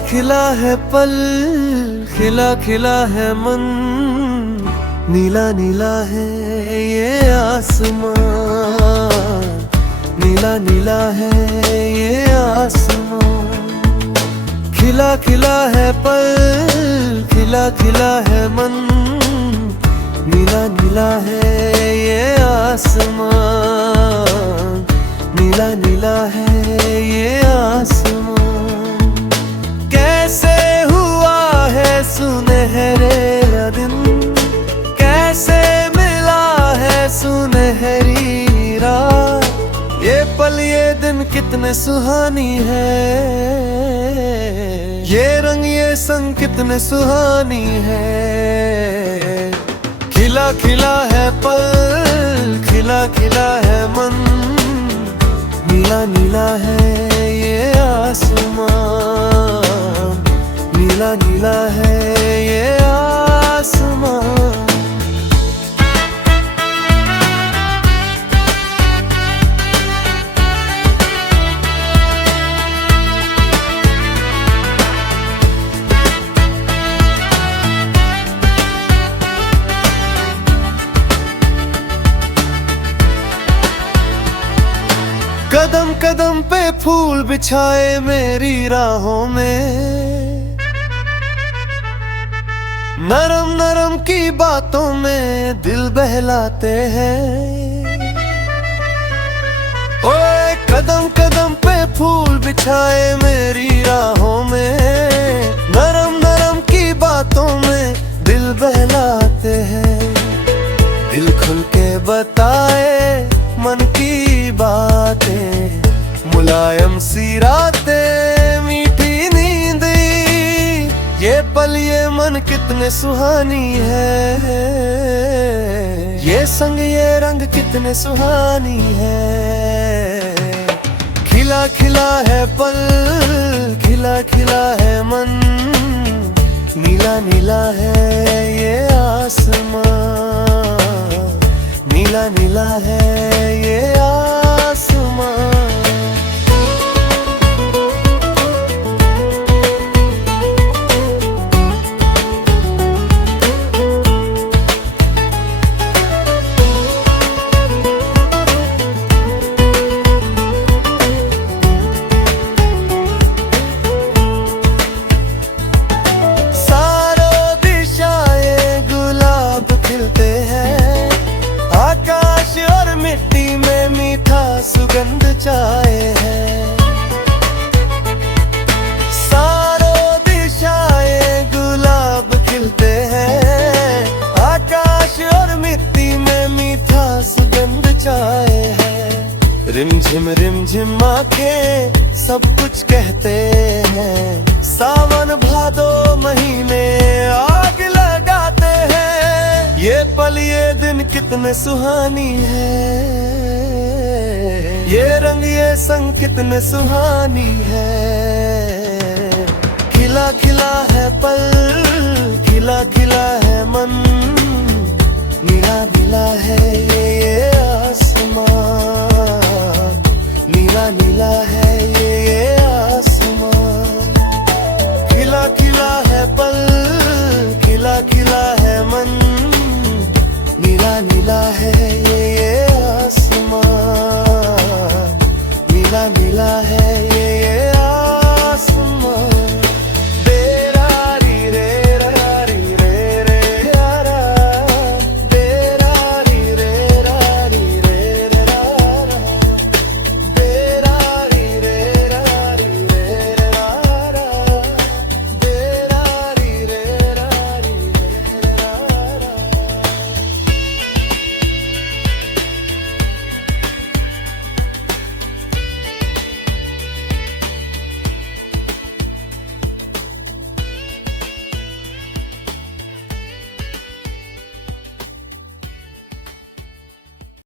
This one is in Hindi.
खिला है पल, खिला खिला है मन, नीला नीला है ये आसमान, नीला नीला है ये आसमान। खिला खिला है पल, खिला खिला है मन, नीला नीला है ये आसमान, नीला नीला है ये आसमान। कैसे हुआ है सुनहरा दिन, कैसे मिला है सुनहरी रात, ये पल ये दिन कितने सुहानी है, ये रंग ये संग कितने सुहानी है। खिला खिला है पल, खिला खिला है मन, नीला नीला है ये आसमान, नीला नीला है ये आसमान। कदम कदम पे फूल बिछाए मेरी राहों में, नरम नरम की बातों में दिल बहलाते हैं। ओए कदम कदम पे फूल बिछाए मेरी राहों में, नरम नरम की बातों में दिल बहलाते हैं। दिल खुल के बताए मन की बातें, मुलायम सी रातें, मीठी नींद, ये पल ये मन कितने सुहानी है, ये संग ये रंग कितने सुहानी है। खिला खिला है पल, खिला खिला है मन, नीला नीला है ये आसमान, नीला नीला है ये आसमान। सारों दिशाएं गुलाब खिलते हैं, आकाश और मिट्टी में मीठा सुगंध छाए है। सारों दिशाएं गुलाब खिलते हैं, आकाश और मिट्टी में मीठा सुगंध छाए है। रिमझिम आंखें सब कुछ कहते हैं, सावन भादो महीने आग लगाते हैं। ये पल ये दिन कितने सुहानी है, ये रंग ये संग कितने सुहानी है। खिला खिला है पल, खिला खिला है मन, नीला नीला है ये आसमान, नीला नीला है ये